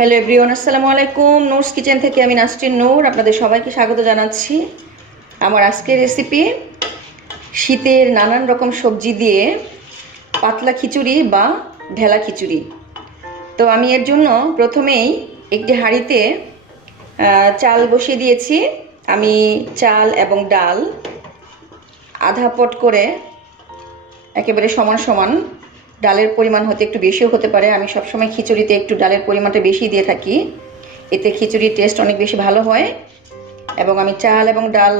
Hello everyone, আসসালামু আলাইকুম। Notes kitchen থেকে আমি নাসরিন নূর। আপনাদের সবাইকে স্বাগত জানাচ্ছি। আমার আজকের রেসিপি শীতের নানান রকম সবজি দিয়ে পাতলা খিচুড়ি বা ঢেলা খিচুড়ি। তো আমি এর জন্য প্রথমেই একটি হাঁড়িতে চাল বসিয়ে দিয়েছি। আমি চাল এবং ডাল আধা পট করে একেবারে সমান সমান ডালের পরিমাণ হতে একটু বেশিও হতে পারে। আমি সবসময় খিচুড়িতে একটু ডালের পরিমাণটা বেশি দিয়ে থাকি। এতে খিচুড়ির টেস্ট অনেক বেশি ভালো হয়। এবং আমি চাল এবং ডাল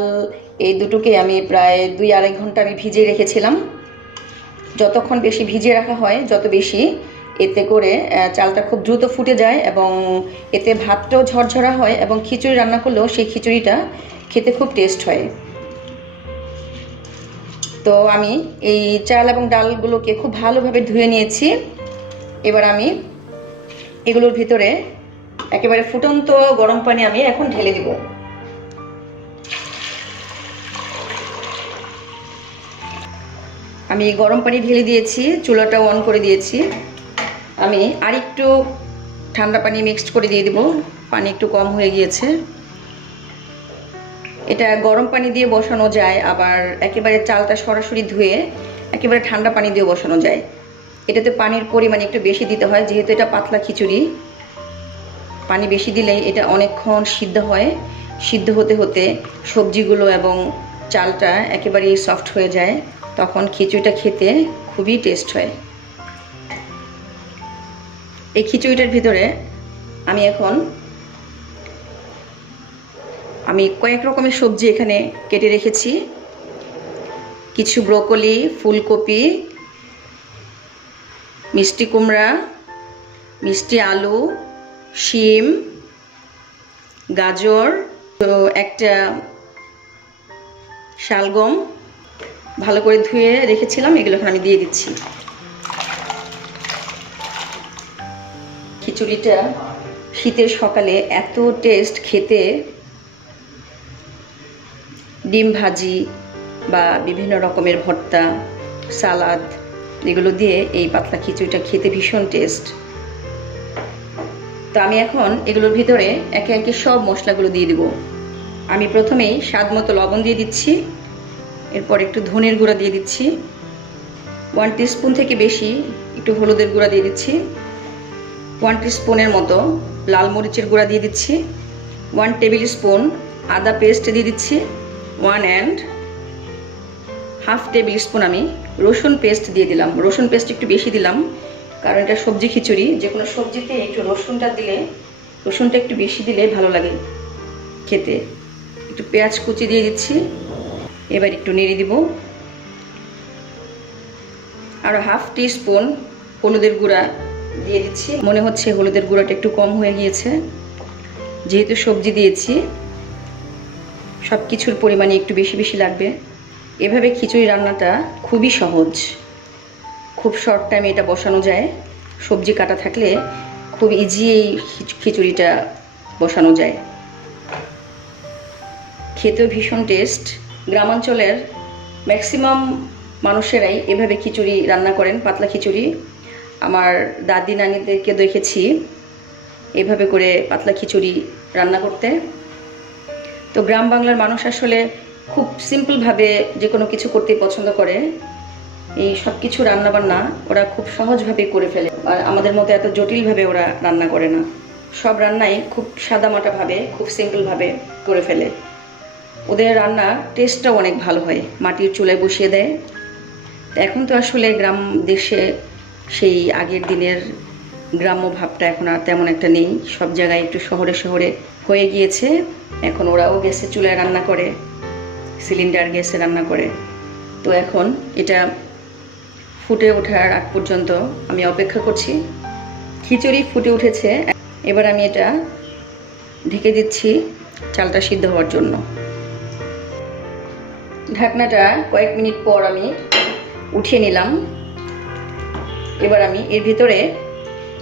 এই দুটোকে আমি প্রায় দুই আড়াই ঘণ্টা আমি ভিজিয়ে রেখেছিলাম। যতক্ষণ বেশি ভিজিয়ে রাখা হয়, যত বেশি এতে করে চালটা খুব দ্রুত ফুটে যায় এবং এতে ভাতটাও ঝরঝরা হয় এবং খিচুড়ি রান্না করলেও সেই খিচুড়িটা খেতে খুব টেস্ট হয়। তো আমি এই চাল এবং ডালগুলোকে খুব ভালোভাবে ধুয়ে নিয়েছি। এবার আমি এগুলোর ভিতরে একেবারে ফুটন্ত গরম পানি আমি এখন ঢেলে দিব। আমি গরম পানি ঢেলে দিয়েছি, চুলাটা অন করে দিয়েছি। আমি আরেকটু ঠান্ডা পানি মিক্সড করে দিয়ে দিব। পানি একটু কম হয়ে গিয়েছে। এটা গরম পানি দিয়ে বসানো যায়, আবার একেবারে চালটা সরাসরি ধুয়ে একেবারে ঠান্ডা পানি দিয়ে বসানো যায়। এটাতে পানির পরিমাণ একটু বেশি দিতে হয়, যেহেতু এটা পাতলা খিচুড়ি। পানি বেশি দিলেই এটা অনেকক্ষণ সিদ্ধ হয়। সিদ্ধ হতে হতে সবজিগুলো এবং চালটা একেবারেই সফট হয়ে যায়, তখন খিচুড়িটা খেতে খুবই টেস্ট হয়। এই খিচুড়িটার ভিতরে আমি এখন আমি কয়েক রকমের সবজি এখানে কেটে রেখেছি। কিছু ব্রোকলি, ফুলকপি, মিষ্টি কুমড়া, মিষ্টি আলু, শিম, গাজর, তো একটা শালগম ভালো করে ধুয়ে রেখেছিলাম, এগুলো এখন আমি দিয়ে দিচ্ছি। খিচুড়িটা শীতের সকালে এত টেস্ট খেতে ডিম ভাজি বা বিভিন্ন রকমের ভর্তা, সালাদ, এগুলো দিয়ে এই পাতলা খিচুড়িটা খেতে ভীষণ টেস্ট তো আমি এখন এগুলোর ভিতরে একে একে সব মশলাগুলো দিয়ে দিব। আমি প্রথমেই স্বাদ মতো লবণ দিয়ে দিচ্ছি, এরপর একটু ধনের গুঁড়া দিয়ে দিচ্ছি ওয়ান স্পুন থেকে বেশি একটু হলুদের গুঁড়া দিয়ে দিচ্ছি ওয়ান স্পুনের মতো লাল মরিচের গুঁড়া দিয়ে দিচ্ছি ওয়ান টেবিল স্পুন আদা পেস্ট দিয়ে দিচ্ছি one and half tablespoon আমি রসুন পেস্ট দিয়ে দিলাম। রসুন পেস্ট একটু বেশি দিলাম, কারণ এটা সবজি খিচুড়ি। যে কোনো সবজিতে একটু রসুনটা দিলে, রসুনটা একটু বেশি দিলে ভালো লাগে খেতে। একটু পেঁয়াজ কুচি দিয়ে দিচ্ছি, এবার একটু নেড়ে দিব। আর হাফ টি স্পুন হলুদের গুঁড়া দিয়ে দিচ্ছি। মনে হচ্ছে হলুদের গুঁড়াটা একটু কম হয়ে গিয়েছে। যেহেতু সবজি দিয়েছি সব কিছুর পরিমাণে একটু বেশি বেশি লাগবে। এভাবে খিচুড়ি রান্নাটা খুবই সহজ। খুব শর্ট টাইমে এটা বসানো যায়। সবজি কাটা থাকলে খুব ইজি এই খিচ- খিচুড়িটা বসানো যায়। খেতেও ভীষণ টেস্ট গ্রামাঞ্চলের ম্যাক্সিমাম মানুষেরাই এভাবে খিচুড়ি রান্না করেন, পাতলা খিচুড়ি। আমার দাদি নানিদেরকে দেখেছি এভাবে করে পাতলা খিচুড়ি রান্না করতে। তো গ্রাম বাংলার মানুষ আসলে খুব সিম্পলভাবে যে কোনো কিছু করতে পছন্দ করে। এই সব কিছু রান্নাবান্না ওরা খুব সহজভাবে করে ফেলে। আর আমাদের মতো এত জটিলভাবে ওরা রান্না করে না। সব রান্নাই খুব সাদামাটাভাবে, খুব সিম্পলভাবে করে ফেলে। ওদের রান্না টেস্টটাও অনেক ভালো হয়। মাটির চুলায় বসিয়ে দেয়। এখন তো আসলে গ্রাম দেশে সেই আগের দিনের গ্রাম্য ভাবটা এখন আর তেমন একটা নেই। সব জায়গায় একটু শহরে শহরে হয়ে গিয়েছে। এখন ওরাও গ্যাসে চুলায় রান্না করে, সিলিন্ডার গ্যাসে রান্না করে। তো এখন এটা ফুটে ওঠার আগ পর্যন্ত আমি অপেক্ষা করছি। খিচুড়ি ফুটে উঠেছে। এবার আমি এটা ঢেকে দিচ্ছি চালটা সিদ্ধ হওয়ার জন্য। ঢাকনাটা কয়েক মিনিট পর আমি উঠিয়ে নিলাম। এবার আমি এর ভিতরে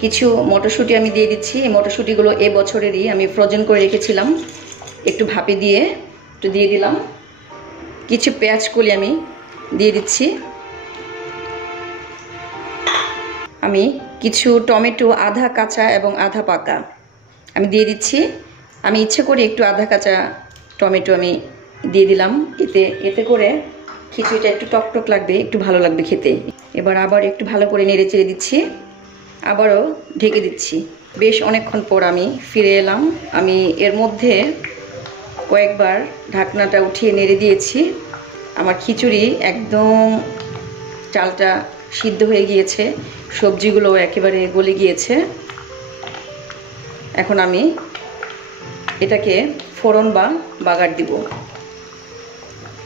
কিছু মটরশুঁটি আমি দিয়ে দিচ্ছি। এই মটরশুঁটিগুলো এ বছরেরই আমি ফ্রোজেন করে রেখেছিলাম। একটু ভাপে দিয়ে একটু দিয়ে দিলাম। কিছু পেঁয়াজ কলি আমি দিয়ে দিচ্ছি। আমি কিছু টমেটো, আধা কাঁচা এবং আধা পাকা আমি দিয়ে দিচ্ছি। আমি ইচ্ছে করে একটু আধা কাঁচা টমেটো আমি দিয়ে দিলাম। এতে এতে করে খিচুড়িটা একটু টকটক লাগবে, একটু ভালো লাগবে খেতে। এবার আবার একটু ভালো করে নেড়ে চেড়ে দিচ্ছি। আবারও ঢেকে দিচ্ছি। বেশ অনেকক্ষণ পর আমি ফিরে এলাম। আমি এর মধ্যে কয়েকবার ঢাকনাটা উঠিয়ে নেড়ে দিয়েছি। আমার খিচুড়ি একদম চালটা সিদ্ধ হয়ে গিয়েছে। সবজিগুলো একেবারে গলে গিয়েছে। এখন আমি এটাকে ফোড়ন বা বাগার দিব।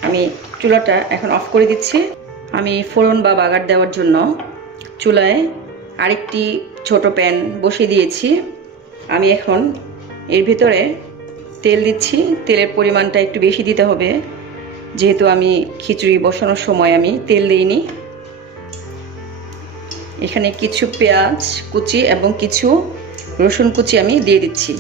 আমি চুলাটা এখন অফ করে দিচ্ছি। আমি ফোড়ন বা বাগার দেওয়ার জন্য চুলায় আরেকটি ছোট প্যান বসিয়ে দিয়েছি। আমি এখন এর ভিতরে তেল দিচ্ছি। তেলের পরিমাণটা একটু বেশি দিতে হবে। যেহেতু আমি খিচুড়ি বসানোর সময় আমি তেল দিইনি। এখানে কিছু পেঁয়াজ কুচি এবং কিছু রসুন কুচি আমি দিয়ে দিচ্ছি।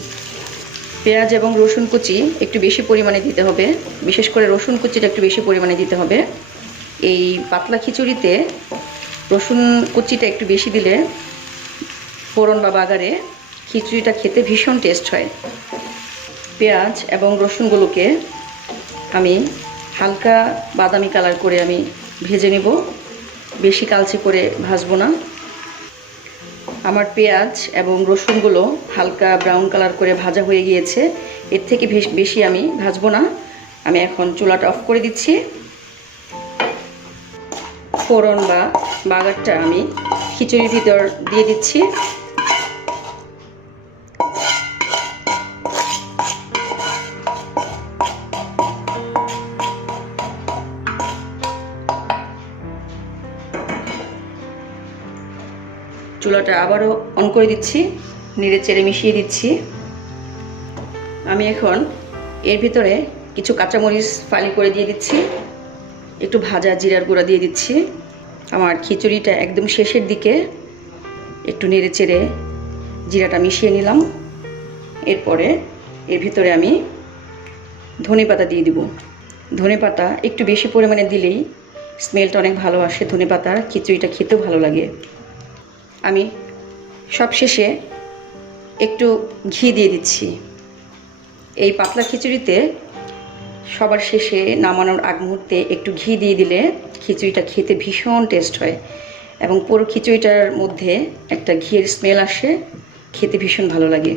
পেঁয়াজ এবং রসুন কুচি একটু বেশি পরিমাণে দিতে হবে। বিশেষ করে রসুন কুচিটা একটু বেশি পরিমাণে দিতে হবে। এই পাতলা খিচুড়িতে রসুন কুচিটা একটু বেশি দিলে ফোড়ন বা বাগারে খিচুড়িটা খেতে ভীষণ টেস্ট হয়। পেঁয়াজ এবং রসুনগুলোকে আমি হালকা বাদামি কালার করে আমি ভেজে নেব। বেশি কালচে করে ভাজবো না। আমার পেঁয়াজ এবং রসুনগুলো হালকা ব্রাউন কালার করে ভাজা হয়ে গিয়েছে। এর থেকে বেশ- আমি ভাজবো না। আমি এখন চুলাটা অফ করে দিচ্ছি। ফোড়ন বা বাগারটা আমি খিচুড়ির ভিতর দিয়ে দিচ্ছি। চুলাটা আবারও অন করে দিচ্ছি, নেড়ে চেড়ে মিশিয়ে দিচ্ছি। আমি এখন এর ভিতরে কিছু কাঁচামরিচ ফালি করে দিয়ে দিচ্ছি। একটু ভাজা জিরার গুঁড়া দিয়ে দিচ্ছি। আমার খিচুড়িটা একদম শেষের দিকে একটু নেড়ে চেড়ে জিরাটা মিশিয়ে নিলাম। এরপরে এর ভিতরে আমি ধনে পাতা দিয়ে দিব। ধনে পাতা একটু বেশি পরিমাণে দিলেই স্মেলটা অনেক ভালো আসে ধনে পাতার খিচুড়িটা খেতেও ভালো লাগে। আমি সবশেষে একটু ঘি দিয়ে দিচ্ছি। এই পাতলা খিচুড়িতে সবার শেষে নামানোর আগ মুহূর্তে একটু ঘি দিয়ে দিলে খিচুড়িটা খেতে ভীষণ টেস্ট হয় এবং পুরো খিচুড়িটার মধ্যে একটা ঘিয়ের স্মেল আসে, খেতে ভীষণ ভালো লাগে।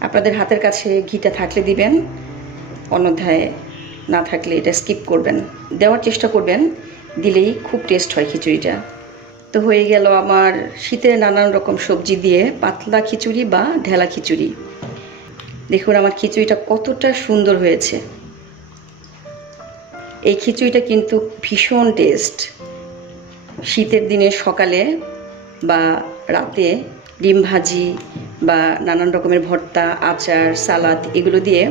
আপনাদের হাতের কাছে ঘিটা থাকলে দিবেন, অন্যথায় না থাকলে এটা স্কিপ করবেন। দেওয়ার চেষ্টা করবেন, দিলেই খুব টেস্ট হয় খিচুড়িটা। তো হয়ে গেল আমার শীতের নানান রকম সবজি দিয়ে পাতলা খিচুড়ি বা ঢেলা খিচুড়ি। দেখুন আমার খিচুড়িটা কতটা সুন্দর হয়েছে। এই খিচুড়িটা কিন্তু ভীষণ টেস্ট শীতের দিনে সকালে বা রাতে ডিম ভাজি বা নানান রকমের ভর্তা, আচার, সালাদ এগুলো দিয়ে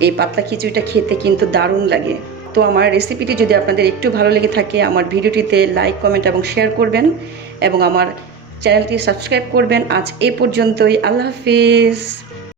এই পাতলা খিচুড়িটা খেতে কিন্তু দারুণ লাগে। তো আমার রেসিপিটি যদি আপনাদের একটু ভালো লেগে থাকে, আমার ভিডিওটিতে লাইক কমেন্ট এবং শেয়ার করবেন এবং আমার চ্যানেলটি সাবস্ক্রাইব করবেন। আজ এ পর্যন্তই। আল্লাহ হাফিজ।